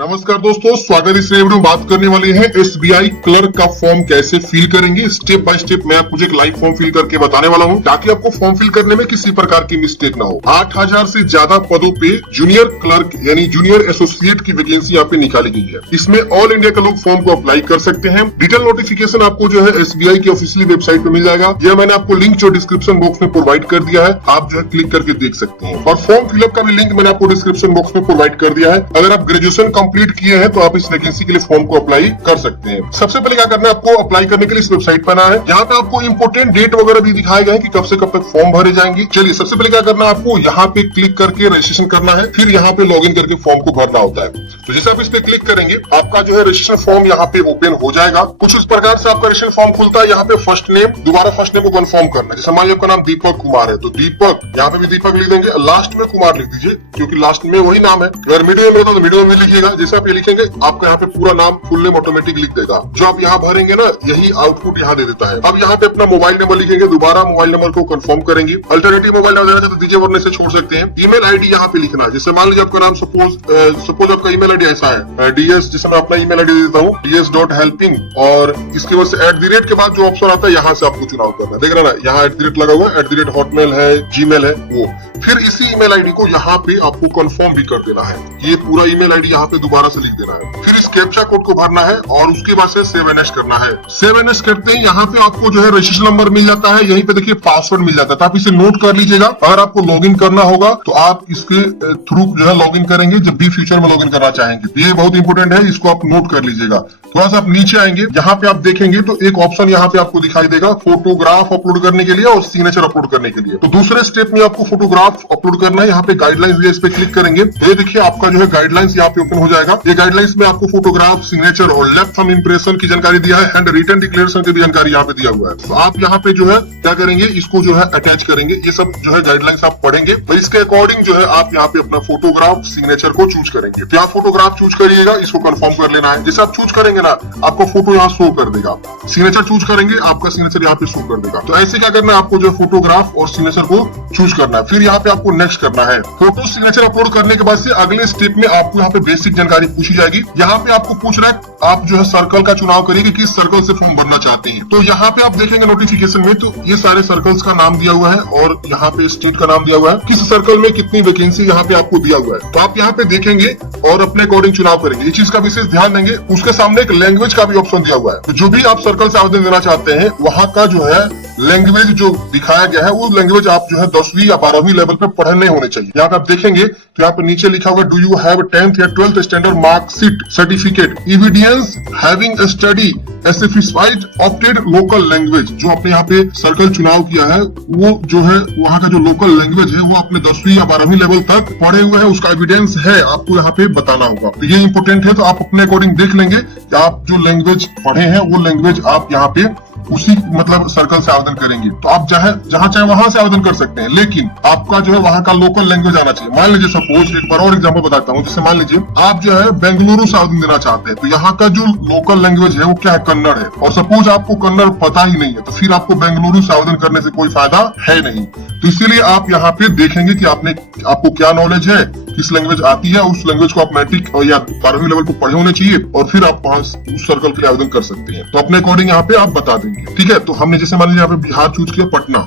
नमस्कार दोस्तों, स्वागत है। इस वीडियो में बात करने वाले हैं एसबीआई क्लर्क का फॉर्म कैसे फिल करेंगे। स्टेप बाय स्टेप मैं आपको एक लाइव फॉर्म फिल करके बताने वाला हूं ताकि आपको फॉर्म फिल करने में किसी प्रकार की मिस्टेक ना हो। 8000 से ज्यादा पदों पे जूनियर क्लर्क यानी जूनियर एसोसिएट की वैकेंसी यहाँ पे निकाली गई है। इसमें ऑल इंडिया के लोग फॉर्म को अप्लाई कर सकते हैं। डिटेल नोटिफिकेशन आपको जो है एसबीआई की ऑफिशियली वेबसाइट पे मिल जाएगा। यह मैंने आपको लिंक जो डिस्क्रिप्शन बॉक्स में प्रोवाइड कर दिया है, आप जो है क्लिक करके देख सकते हैं। और फॉर्म फिलअप का भी लिंक मैंने आपको डिस्क्रिप्शन बॉक्स में प्रोवाइड कर दिया है। अगर आप ग्रेजुएशन कंप्लीट किए हैं तो आप इस वैकेंसी के लिए फॉर्म को अप्लाई कर सकते हैं। सबसे पहले क्या करना है, आपको अप्लाई करने के लिए इस वेबसाइट पर आना है। यहाँ पे आपको इंपोर्टेंट डेट वगैरह भी दिखाए गए हैं कि कब से कब तक फॉर्म भरे जाएंगे। चलिए सबसे पहले क्या करना है, आपको यहाँ पे क्लिक करके रजिस्ट्रेशन करना है, फिर यहाँ पे लॉगिन करके फॉर्म को भरना होता है। तो जैसे आप इस पे क्लिक करेंगे, आपका जो है रजिस्ट्रेशन फॉर्म यहाँ पे ओपन हो जाएगा। कुछ उस प्रकार से आपका रजिस्ट्रेशन फॉर्म खुलता है। यहाँ पे फर्स्ट नेम, दोबारा फर्स्ट नेम को कंफर्म करना है। जैसे मान लीजिए आपका नाम दीपक कुमार है तो दीपक, यहाँ पे भी दीपक लिख देंगे, लास्ट में कुमार लिख दीजिए क्योंकि लास्ट में वही नाम है। अगर मीडियम में होता तो मीडियम में लिखिएगा। जैसे आप ये लिखेंगे, आपका यहाँ पे पूरा नाम फुल नेम ऑटोमेटिक लिख देगा। जो आप यहाँ भरेंगे ना, यही आउटपुट यहाँ दे देता है। अब यहाँ पे अपना मोबाइल नंबर लिखेंगे, दोबारा मोबाइल नंबर को कंफर्म करेंगे। अल्टरनेटिव मोबाइल नंबर देना चाहते तो दीजिए, वरना से छोड़ सकते हैं। ईमेल आईडी यहाँ पे लिखना है। जैसे मान लीजिए आपका नाम सपोज आपका ईमेल आईडी ऐसा है ds, जिसे मैं अपना ईमेल आईडी दे देता हूँ ds.helping, और इसके बाद से @ के बाद जो ऑप्शन आता है यहाँ से आपको चुनाव करना है। देख रहे ना, यहाँ @ लगा हुआ है, @hotmail है, जीमेल है वो। फिर इसी ईमेल आईडी को यहाँ पे आपको कंफर्म भी कर देना है। ये पूरा ईमेल आईडी यहाँ पे दोबारा से लिख देना है। फिर इस कैप्चा कोड को भरना है और उसके बाद से सेव एंड करना है। सेव एंड करते ही यहाँ पे आपको जो है रजिस्ट्रेशन नंबर मिल जाता है। यहीं पे देखिए पासवर्ड मिल जाता है, तो आप इसे नोट कर लीजिएगा। अगर आपको लॉगिन करना होगा तो आप इसके थ्रू जो है लॉगिन करेंगे जब भी फ्यूचर में लॉगिन करना चाहेंगे। ये बहुत इंपॉर्टेंट है, इसको आप नोट कर लीजिएगा। थोड़ा सा आप नीचे आएंगे, यहाँ पे आप देखेंगे तो एक ऑप्शन यहाँ पे आपको दिखाई देगा फोटोग्राफ अपलोड करने के लिए और सिग्नेचर अपलोड करने के लिए। तो दूसरे स्टेप में आपको फोटोग्राफ अपलोड करना है। यहाँ पे गाइडलाइंस है, इस पे क्लिक करेंगे तो ये देखिए आपका जो है गाइडलाइंस यहाँ पे ओपन हो जाएगा। ये गाइडलाइंस में आपको फोटोग्राफ, सिग्नेचर और लेफ्ट थंब इंप्रेशन की जानकारी दिया है एंड रिटन डिक्लेरेशन की भी जानकारी यहाँ पे दिया हुआ है। तो आप यहाँ पे जो है क्या करेंगे, इसको जो है अटैच करेंगे। ये सब जो है गाइडलाइंस आप पढ़ेंगे, तो इसके अकॉर्डिंग जो है आप यहाँ पे अपना फोटोग्राफ, सिग्नेचर को चूज करेंगे। तो आप फोटोग्राफ चूज करिएगा, इसको कंफर्म कर लेना है। जैसे आप चूज करेंगे ना, आपका फोटो यहाँ शो कर देगा। सिग्नेचर चूज करेंगे, आपका सिग्नेचर यहाँ पे शो कर देगा। तो ऐसे क्या करना है, आपको जो फोटोग्राफ और सिग्नेचर को चूज करना है। फिर यहाँ पे आपको नेक्स्ट करना है। फोटो सिग्नेचर अपलोड करने के बाद से अगले स्टेप में आपको यहाँ पे बेसिक जानकारी पूछी जाएगी। यहाँ पे आपको पूछ रहा है आप जो है सर्कल का चुनाव करिए कि किस सर्कल से फॉर्म भरना चाहते हैं। तो यहाँ पे आप देखेंगे नोटिफिकेशन में, तो ये सारे सर्कल्स का नाम दिया हुआ है और यहाँ पे स्टेट का नाम दिया हुआ है, किस सर्कल में कितनी वैकेंसी यहाँ पे आपको दिया हुआ है। तो आप यहाँ पे देखेंगे और अपने अकॉर्डिंग चुनाव करेंगे। इस चीज का विशेष ध्यान देंगे। उसके सामने एक लैंग्वेज का भी ऑप्शन दिया हुआ है। तो जो भी आप सर्कल से आवेदन देना चाहते हैं, वहाँ का जो है लैंग्वेज जो दिखाया गया है, वो लैंग्वेज आप जो है 10वीं या 12वीं लेवल पे पढ़े नहीं होने चाहिए। यहाँ पे आप देखेंगे तो यहाँ पे नीचे लिखा हुआ, डू यू हैव 10th या 12th standard marksheet certificate evidence having study specified opted local language. जो आपने यहाँ पे सर्कल चुनाव किया है, वो जो है वहाँ का जो लोकल लैंग्वेज है वो अपने 10वीं या 12वीं लेवल तक पढ़े हुए हैं, उसका एविडेंस है, आपको यहाँ पे बताना होगा। तो ये इंपॉर्टेंट है। तो आप अपने अकॉर्डिंग देख लेंगे कि आप जो लैंग्वेज पढ़े हैं वो लैंग्वेज आप यहाँ पे उसी मतलब सर्कल से आवेदन करेंगे। तो आप जहाँ चाहे वहां से आवेदन कर सकते हैं, लेकिन आपका जो है वहां का लोकल लैंग्वेज आना चाहिए। मान लीजिए सपोज एक बार और एग्जांपल बताता हूँ। जैसे मान लीजिए आप जो है बेंगलुरु से आवेदन देना चाहते हैं, तो यहाँ का जो लोकल लैंग्वेज है वो क्या है, कन्नड़ है। और सपोज आपको कन्नड़ पता ही नहीं है, तो फिर आपको बेंगलुरु से आवेदन करने से कोई फायदा है नहीं। तो इसीलिए आप यहाँ पे देखेंगे कि आपको क्या नॉलेज है, किस लैंग्वेज आती है, उस लैंग्वेज को आप मैट्रिक या 12वीं लेवल पर पढ़े होने चाहिए, और फिर आप उस सर्कल के लिए आवेदन कर सकते हैं। तो अपने अकॉर्डिंग यहाँ पे आप बता देंगे। ठीक है, तो हमने जैसे मान लीजिए यहाँ पे बिहार चूज किया, पटना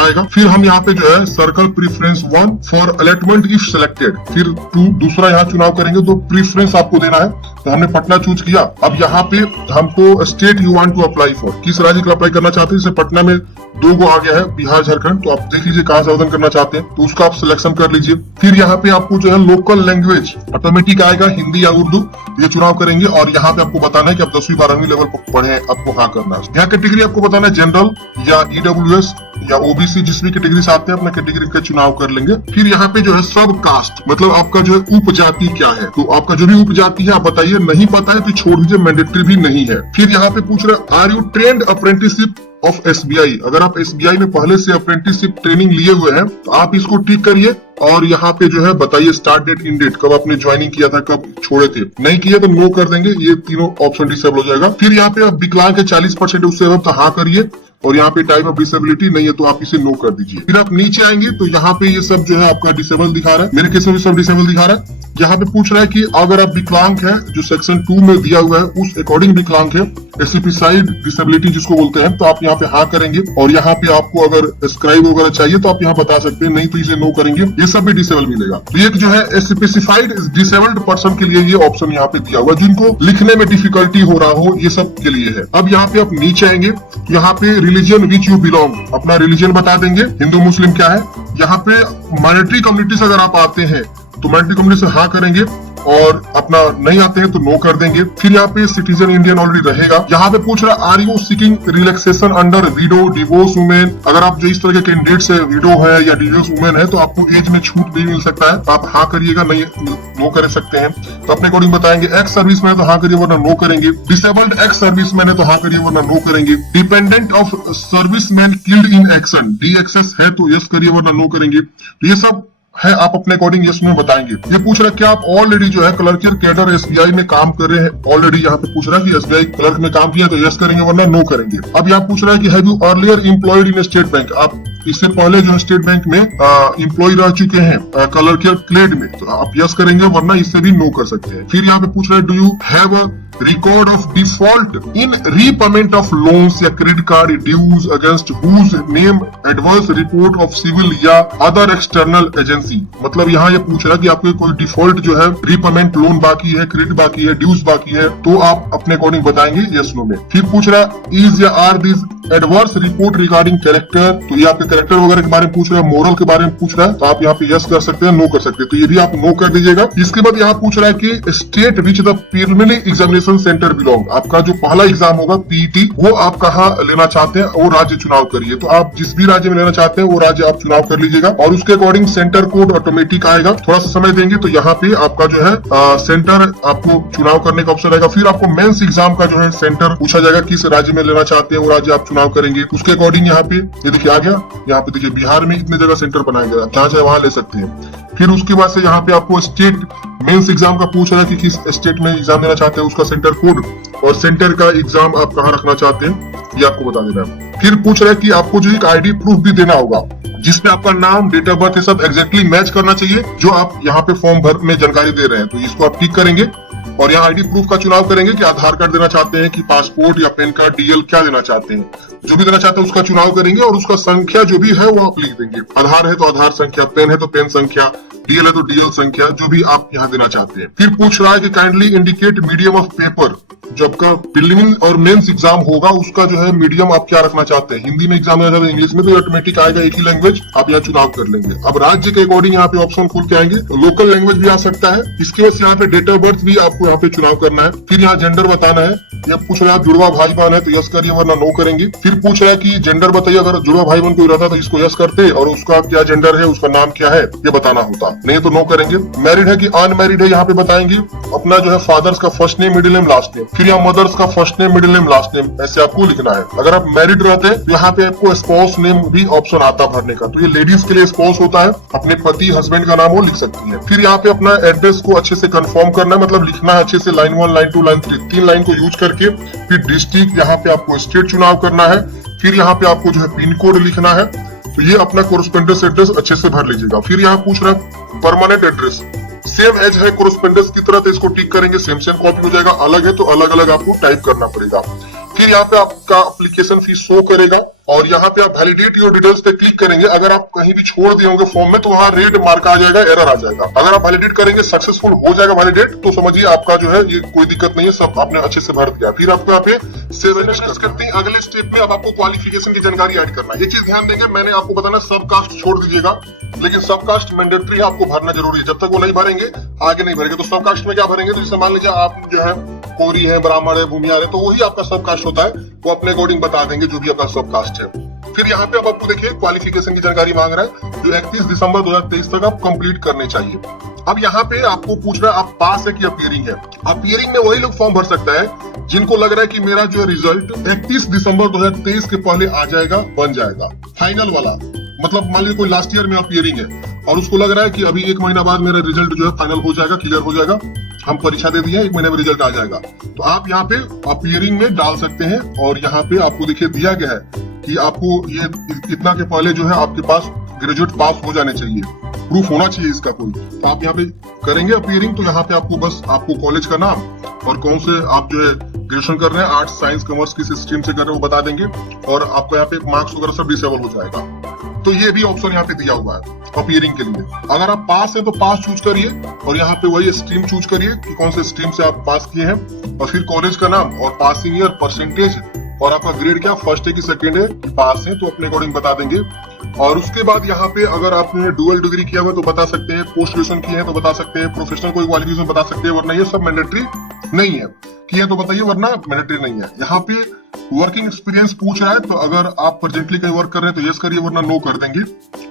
आएगा। फिर हम यहाँ पे जो है circle preference 1 for allotment if selected, फिर 2 दूसरा यहाँ चुनाव करेंगे तो प्रीफरेंस आपको देना है। तो हमने पटना चूज किया। अब यहाँ पे हमको state you want to apply for, किस राज्य का अप्लाई करना चाहते हैं। जैसे पटना में 2 गो आ गया है, बिहार झारखंड। तो आप देख लीजिए कहाँ से आवेदन करना चाहते हैं, तो उसका आप सिलेक्शन कर लीजिए। फिर यहाँ पे आपको जो है लोकल लैंग्वेज ऑटोमेटिक आएगा, हिंदी या उर्दू, ये चुनाव करेंगे। और यहाँ पे आपको बताना है कि आप 10वीं 12वीं लेवल पर पढ़े हैं, आपको हाँ करना है। यहाँ कैटेगरी आपको बताना है जनरल या ईडब्ल्यूएस या ओबीसी, जिस भी कैटेगरी से आते हैं अपना कैटेगरी का चुनाव कर लेंगे। फिर यहाँ पे जो है सब कास्ट, मतलब आपका जो है उपजाति क्या है। तो आपका जो भी उपजाति है आप बताइए, नहीं पता है तो छोड़ दीजिए, मैंडेटरी भी नहीं है। फिर यहाँ पे पूछ रहे हैं are you trained apprenticeship of SBI. अगर आप एसबीआई में पहले से अप्रेंटिसशिप ट्रेनिंग लिए हुए हैं तो आप इसको टिक करिए। और यहाँ पे जो है बताइए स्टार्ट डेट, इन डेट, कब आपने ज्वाइनिंग किया था, कब छोड़े थे। नहीं किया तो नो कर देंगे, ये तीनों ऑप्शन डिसेबल हो जाएगा। फिर यहाँ पे आप विकलांग के 40% उससे अब तो हाँ करिए, और यहाँ पे टाइप ऑफ डिसेबिलिटी नहीं है तो आप इसे नो कर दीजिए। फिर आप नीचे आएंगे तो यहाँ पे ये सब जो है आपका डिसेबल दिखा रहा है, मेरे केस में भी सब डिसेबल दिखा रहा है। यहाँ पे पूछ रहा है कि अगर आप विकलांग है, जो सेक्शन 2 में दिया हुआ है उस अकॉर्डिंग विकलांग है, एसिपिसाइड डिसेबिलिटी जिसको बोलते हैं, तो आप यहाँ पे हाँ करेंगे। और यहाँ पे आपको अगर स्क्राइब वगैरह चाहिए तो आप यहाँ बता सकते हैं, नहीं तो इसे नो करेंगे, ये सब भी डिसेबल मिलेगा। तो एक जो है स्पेसिफाइड डिसेबल्ड पर्सन के लिए ये ऑप्शन यहाँ पे दिया हुआ, जिनको लिखने में डिफिकल्टी हो रहा हो, ये सब के लिए है। अब यहाँ पे आप नीचे आएंगे, यहाँ पे रिलीजन विच यू बिलोंग, अपना रिलीजन बता देंगे, हिंदू मुस्लिम क्या है। यहाँ पे माइनॉरिटी कम्युनिटी से अगर आप आते हैं तो माइनॉरिटी कम्युनिटी से हाँ करेंगे, और अपना नहीं आते हैं तो नो कर देंगे। फिर यहाँ पे सिटीजन इंडियन ऑलरेडी रहेगा। यहाँ पे पूछ रहा है are you seeking relaxation under widow divorce women, अगर आप जो इस तरह के कैंडिडेट्स है, विडो है या डिवोर्स वुमेन है, तो आपको एज में छूट भी मिल सकता है, तो आप हाँ करिएगा, नहीं नो कर सकते हैं। तो अपने अकॉर्डिंग बताएंगे। एक्स सर्विस मैन है तो हाँ करिए वरना नो करेंगे। डिसेबल्ड एक्स सर्विस मैन है तो हाँ करिए वरना नो करेंगे। Dependent of service man killed in action, DXS है तो यस करिए वरना नो करेंगे। तो ये सब है, आप अपने अकॉर्डिंग यस में बताएंगे। ये पूछ रहा है कि आप ऑलरेडी जो है क्लर्कियल कैडर SBI में काम कर रहे हैं, ऑलरेडी यहाँ पे पूछ रहा है कि SBI क्लर्क में काम किया तो यस करेंगे वरना नो करेंगे। अब यहाँ पूछ रहा है कि have you earlier employed in state bank, आप इससे पहले जो है स्टेट बैंक में एम्प्लॉय रह चुके हैं क्लर्कियल क्लेड में, तो आप यस करेंगे वरना इससे भी नो कर सकते हैं। फिर यहाँ पे पूछ रहा है do you have a record of default in repayment of loans या credit card dues against whose name adverse report of CIBIL या अदर एक्सटर्नल एजेंसी, मतलब यहाँ ये पूछ रहा है कि आपके कोई डिफॉल्ट जो है रीपेमेंट लोन बाकी है, क्रेडिट बाकी है, ड्यूज बाकी है, तो आप अपने अकॉर्डिंग बताएंगे यस नो में। फिर पूछ रहा है इज या are this adverse report regarding character, तो ये आपके कैरेक्टर वगैरह के बारे में पूछ रहा है, मोरल के बारे में पूछ रहा है, तो आप यहाँ पे यस कर सकते हैं, नो कर सकते हैं, तो ये भी आप नो कर दीजिएगा। इसके बाद यहाँ पूछ रहा है कि state which the preliminary examination centre belong, आपका जो पहला एग्जाम होगा PET वो आप कहाँ लेना चाहते हैं वो राज्य चुनाव करिए। तो आप जिस भी राज्य में लेना चाहते हैं वो राज्य आप चुनाव कर लीजिएगा, और उसके अकॉर्डिंग सेंटर कोड ऑटोमेटिक आएगा। थोड़ा सा समय देंगे तो यहाँ पे आपका जो है सेंटर आपको चुनाव करने का ऑप्शन आएगा। फिर आपको मेंस एग्जाम का जो है सेंटर पूछा जाएगा, किस राज्य में लेना चाहते हैं वो राज्य आप चुनाव करेंगे। उसके अकॉर्डिंग यहाँ पे ये देखिए आ गया, यहाँ पे देखिए बिहार में इतने जगह सेंटर बनाया गया, जहाँ चाहे वहां ले सकते हैं। फिर उसके बाद से यहाँ पे आपको स्टेट मेंस एग्जाम का पूछ रहा है कि किस स्टेट में एग्जाम देना चाहते हैं, उसका सेंटर कोड और सेंटर का एग्जाम आप कहाँ रखना चाहते हैं ये आपको बता देना है। फिर पूछ रहा है कि आपको जो एक ID प्रूफ भी देना होगा, जिसमें आपका नाम, डेट ऑफ बर्थ ये सब एग्जैक्टली मैच करना चाहिए जो आप यहाँ पे फॉर्म भर में जानकारी दे रहे हैं। तो इसको आप टिक करेंगे और यहाँ ID प्रूफ का चुनाव करेंगे कि आधार कार्ड देना चाहते हैं कि पासपोर्ट या पैन कार्ड, DL क्या देना चाहते हैं, जो भी देना चाहते हैं उसका चुनाव करेंगे और उसका संख्या जो भी है वो आप लिख देंगे। आधार है तो आधार संख्या, पेन है तो पेन संख्या, DL है तो DL संख्या, जो भी आप यहाँ देना चाहते हैं। फिर पूछ रहा है कि kindly indicate medium of paper, जो आपका प्रीलिमिनरी और मेंस एग्जाम होगा उसका जो है मीडियम आप क्या रखना चाहते हैं, हिंदी में एग्जाम देना चाहते हैं, इंग्लिश में, तो ऑटोमेटिक आएगा एक ही लैंग्वेज, आप यहाँ चुनाव कर लेंगे। अब राज्य के अकॉर्डिंग यहाँ पे ऑप्शन खुल के आएंगे, तो लोकल लैंग्वेज भी आ सकता है। इसके बाद यहाँ पे डेट ऑफ बर्थ भी आपको यहाँ पे चुनाव करना है। फिर यहाँ जेंडर बताना है, ये पूछ रहा है जुड़वा भाई बहन है तो यस करिए वरना नो करेंगे। फिर पूछ रहा है कि जेंडर बताइए, अगर जुड़वा भाई बहन कोई रहता तो इसको यस करते और उसका क्या जेंडर है, उसका नाम क्या है ये बताना होता, नहीं तो नो करेंगे। मैरिड है कि अनमैरिड है यहाँ पे बताएंगे, अपना जो है फादर्स का first name, middle name, last name, फिर यहाँ मदर्स का first name, middle name, last name, ऐसे आपको लिखना है। अगर आप मैरिड रहते हैं तो यहाँ पे आपको स्पाउस नेम भी ऑप्शन आता भरने का, तो ये लेडीज के लिए स्पाउस होता है, अपने पति हस्बैंड का नाम वो लिख सकती है। फिर यहाँ पे अपना एड्रेस को अच्छे से कंफर्म करना है, मतलब लिखना है अच्छे से, लाइन 1, लाइन 2, लाइन 3, 3 लाइन को यूज करके। फिर डिस्ट्रिक्ट, यहाँ पे आपको स्टेट चुनाव करना है। फिर यहाँ पे आपको जो है पिन कोड लिखना है, तो ये अपना कोरेस्पोंडेंस एड्रेस अच्छे से भर लीजिएगा। फिर यहाँ पूछ रहा है परमानेंट एड्रेस, सेम एज है कोरेस्पोंडेंस की तरह, तो इसको टिक करेंगे, सेम कॉपी हो जाएगा। अलग है तो अलग अलग आपको टाइप करना पड़ेगा। फिर यहाँ पे आपका एप्लीकेशन फीस शो करेगा और यहाँ पे आप वैलिडेट योर डिटेल्स पे क्लिक करेंगे। अगर आप कहीं भी छोड़ दिए होंगे फॉर्म में तो वहाँ रेड मार्क आ जाएगा, एरर आ जाएगा। अगर आप वैलिडेट करेंगे, सक्सेसफुल हो जाएगा वैलिडेट, तो समझिए आपका जो है ये कोई दिक्कत नहीं है, सब आपने अच्छे से भर दिया। फिर आपको यहाँ पे सेव करते हैं। अगले स्टेप में अब आपको क्वालिफिकेशन की जानकारी ऐड करना है। ये चीज ध्यान देंगे, मैंने आपको बताना सब कास्ट छोड़ दीजिएगा, लेकिन सब कास्ट मैंडेटरी है, आपको भरना जरूरी है। जब तक वो नहीं भरेंगे आगे नहीं भरेंगे। तो सब कास्ट में क्या भरेंगे, तो जैसे मान लीजिए आप जो है कोरी है, ब्राह्मण है, भूमियार है, तो वही आपका सब कास्ट होता है, वो अपने अकॉर्डिंग बता देंगे जो भी आपका सब कास्ट है। फिर यहाँ पे अब आपको देखिए क्वालिफिकेशन की जानकारी मांग रहा है, जो 31 दिसंबर 2023 तक आप कंप्लीट करने चाहिए। अब यहाँ पे आपको पूछ रहा है आप पास है कि अपीयरिंग है। अपीयरिंग में वही लोग फॉर्म भर सकता है जिनको लग रहा है कि मेरा जो रिजल्ट 31 दिसंबर 2023 के पहले आ जाएगा, बन जाएगा। फाइनल वाला मतलब मान लीजिए कोई लास्ट ईयर में अपीयरिंग है और उसको लग रहा है कि अभी 1 महीना बाद मेरा रिजल्ट जो है फाइनल हो जाएगा, क्लियर हो जाएगा, हम परीक्षा दे दिए 1 महीने में रिजल्ट आ जाएगा, तो आप यहाँ पे अपीयरिंग में डाल सकते हैं। और यहाँ पे आपको देखिए दिया गया है कि आपको ये इतना के पहले जो है आपके पास ग्रेजुएट पास हो जाने चाहिए, प्रूफ होना चाहिए इसका कोई। तो आप यहाँ पे करेंगे अपीयरिंग, तो यहाँ पे आपको बस आपको कॉलेज का नाम और कौन से आप जो है ग्रेजुएशन कर रहे हैं, आर्ट्स साइंस कॉमर्स किस स्ट्रीम से कर रहे हैं वो बता देंगे और आपको यहाँ पे मार्क्स वगैरह सब डिसेबल हो जाएगा। तो ये भी ऑप्शन यहाँ पे दिया हुआ है अपीयरिंग के लिए। अगर आप पास है तो पास चूज करिए और यहाँ पे वही स्ट्रीम चूज करिए कि कौन से स्ट्रीम से आप पास किए हैं और फिर कॉलेज का नाम और पासिंग ईयर, परसेंटेज और आपका ग्रेड क्या, फर्स्ट है कि सेकंड है, पास है तो अपने अकॉर्डिंग बता देंगे। और उसके बाद यहाँ पे अगर आपने डुअल डिग्री किया हुआ तो बता सकते हैं, पोस्ट ग्रेजुएशन किए हैं तो बता सकते हैं, प्रोफेशनल कोई क्वालिफिकेशन बता सकते हैं, वरना ये सब मैंडेटरी नहीं है। किए तो बताइए, वरना मैंडेटरी नहीं है। यहाँ पे वर्किंग एक्सपीरियंस पूछ रहा है, तो अगर आप प्रेजेंटली कहीं वर्क कर रहे हैं तो यस करिए, वरना नो कर देंगे।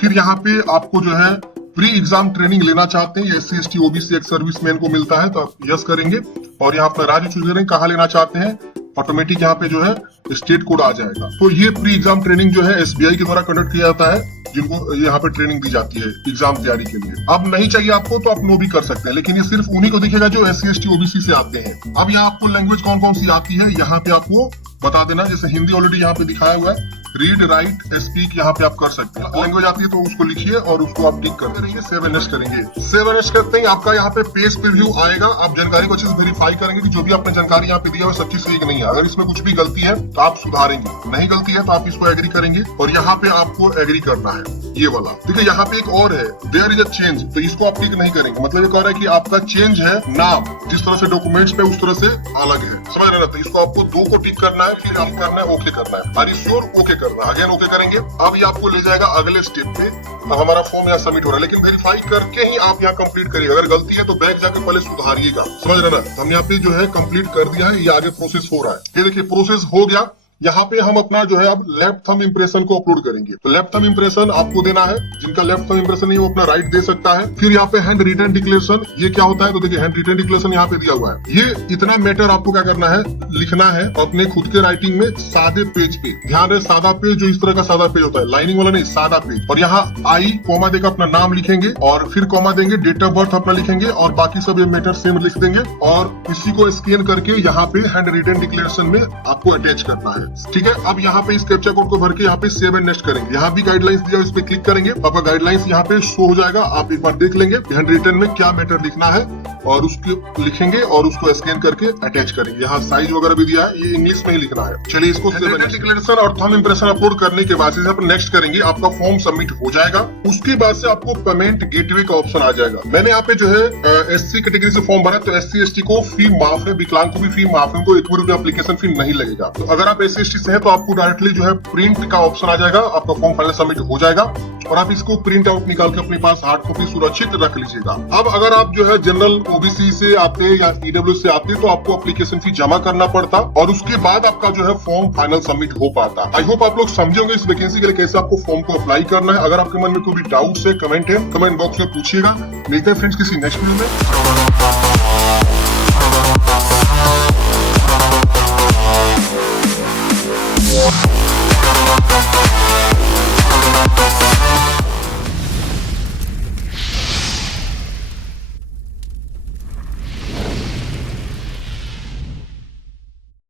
फिर यहाँ पे आपको जो है प्री एग्जाम ट्रेनिंग लेना चाहते हैं, SC ST OBC ex serviceman को मिलता है तो आप यस करेंगे। और यहाँ पर राज्य चूज करेंगे कहाँ लेना चाहते हैं, ऑटोमेटिक यहाँ पे जो है स्टेट कोड आ जाएगा। तो ये प्री एग्जाम ट्रेनिंग जो है SBI के द्वारा कंडक्ट किया जाता है, जिनको यहाँ पे ट्रेनिंग दी जाती है एग्जाम तैयारी के लिए। अब नहीं चाहिए आपको तो आप नो भी कर सकते हैं, लेकिन ये सिर्फ उन्हीं को दिखेगा जो SC ST OBC से आते हैं। अब यहाँ आपको लैंग्वेज कौन कौन सी आती है यहाँ पे आपको बता देना। जैसे हिंदी ऑलरेडी यहाँ पे दिखाया हुआ है, रीड राइट स्पीक यहाँ पे आप कर सकते हैं। लैंग्वेज आती है तो उसको लिखिए और उसको आप टिक करते रहिए। सेव एंड नेक्स्ट करेंगे। सेव एंड नेक्स्ट करते ही आपका यहाँ पे पेज प्रीव्यू आएगा। आप जानकारी को अच्छे से वेरीफाई करेंगे कि जो भी आपने जानकारी यहाँ पे दिया है सब चीज सही नहीं है। अगर इसमें कुछ भी गलती है तो आप सुधारेंगे, नहीं गलती है तो आप इसको एग्री करेंगे और यहाँ पे आपको एग्री करना है ये वाला। देखिए यहाँ पे एक और है, देयर इज अ चेंज, तो इसको आप टिक नहीं करेंगे। मतलब ये कह रहा है कि आपका चेंज है नाम, जिस तरह से डॉक्यूमेंट्स पे उस तरह से अलग है, समझ रहे ना। तो इसको आपको 2 को टिक करना है, फिर आप करना है ओके करना है, आर यू श्योर ओके करना है, अगेन ओके करेंगे। अब ये आपको ले जाएगा अगले स्टेप पे। अब हमारा फॉर्म यहाँ सबमिट हो रहा है, लेकिन वेरीफाई करके ही आप यहाँ कंप्लीट करिएगा। अगर गलती है तो बैक जाके पहले सुधारिएगा, समझ रहे ना। तो हम यहाँ पे जो है कंप्लीट कर दिया है, ये आगे प्रोसेस हो रहा है। ये देखिए प्रोसेस हो गया। यहाँ पे हम अपना जो है अब लेफ्ट थंब इंप्रेशन को अपलोड करेंगे। तो लेफ्ट थंब इंप्रेशन आपको देना है, जिनका लेफ्ट थंब इंप्रेशन नहीं वो अपना राइट दे सकता है। फिर यहाँ पे हैंड रिटन डिक्लेरेशन, ये क्या होता है तो देखिए हैंड रिटन डिक्लेरेशन यहाँ पे दिया हुआ है। ये इतना मैटर आपको क्या करना है, लिखना है अपने खुद के राइटिंग में सादे पेज पे। ध्यान रहे सादा पेज जो इस तरह का सादा पेज होता है, लाइनिंग वाला नहीं, सादा पेज। और यहाँ आई कॉमा देकर अपना नाम लिखेंगे और फिर कॉमा देंगे, डेट ऑफ बर्थ अपना लिखेंगे और बाकी सब ये मैटर सेम लिख देंगे और इसी को स्कैन करके यहाँ पे हैंड रिटन डिक्लेरेशन में आपको अटैच करना है। ठीक है, अब यहाँ पे इस कैप्चा कोड को भर के यहाँ पे सेव एंड नेक्स्ट करेंगे। यहाँ भी गाइडलाइंस दिया है, इस पे क्लिक करेंगे, आपका गाइडलाइंस यहाँ पे शो हो जाएगा। आप एक बार देख लेंगे हैंड रिटन में क्या मैटर लिखना है और उसको लिखेंगे और उसको स्कैन करके अटैच करेंगे। यहाँ साइज वगैरह भी दिया है, ये इंग्लिश में ही लिखना है। चलिए इसको डिक्लेरेशन और थंब इंप्रेशन अपलोड करने के बाद इसे नेक्स्ट करेंगे, आपका फॉर्म सबमिट हो जाएगा। उसके बाद से आपको पेमेंट गेटवे का ऑप्शन आ जाएगा। मैंने यहाँ पे जो है SC कैटेगरी से फॉर्म भरा, तो SC ST को फी माफ है, विकलांग को भी फी माफ है, उनको ₹1 एप्लीकेशन फी नहीं लगेगा। तो अगर आप SC ST से है तो आपको डायरेक्टली जो है प्रिंट का ऑप्शन आ जाएगा, आपका फॉर्म फाइनल सबमिट हो जाएगा और आप इसको प्रिंट आउट निकाल के अपने पास हार्ड कॉपी सुरक्षित रख लीजिएगा। अब अगर आप जो है जनरल OBC से आते या EWS से आते तो आपको एप्लीकेशन फी जमा करना पड़ता और उसके बाद आपका जो है फॉर्म फाइनल सबमिट हो पाता। आई होप आप लोग समझे होंगे इस वैकेंसी के लिए कैसे आपको फॉर्म को अप्लाई करना है। अगर आपके मन में कोई भी डाउट है, कमेंट है, कमेंट बॉक्स में पूछिएगा। मिलते हैं फ्रेंड्स किसी नेक्स्ट वीडियो में।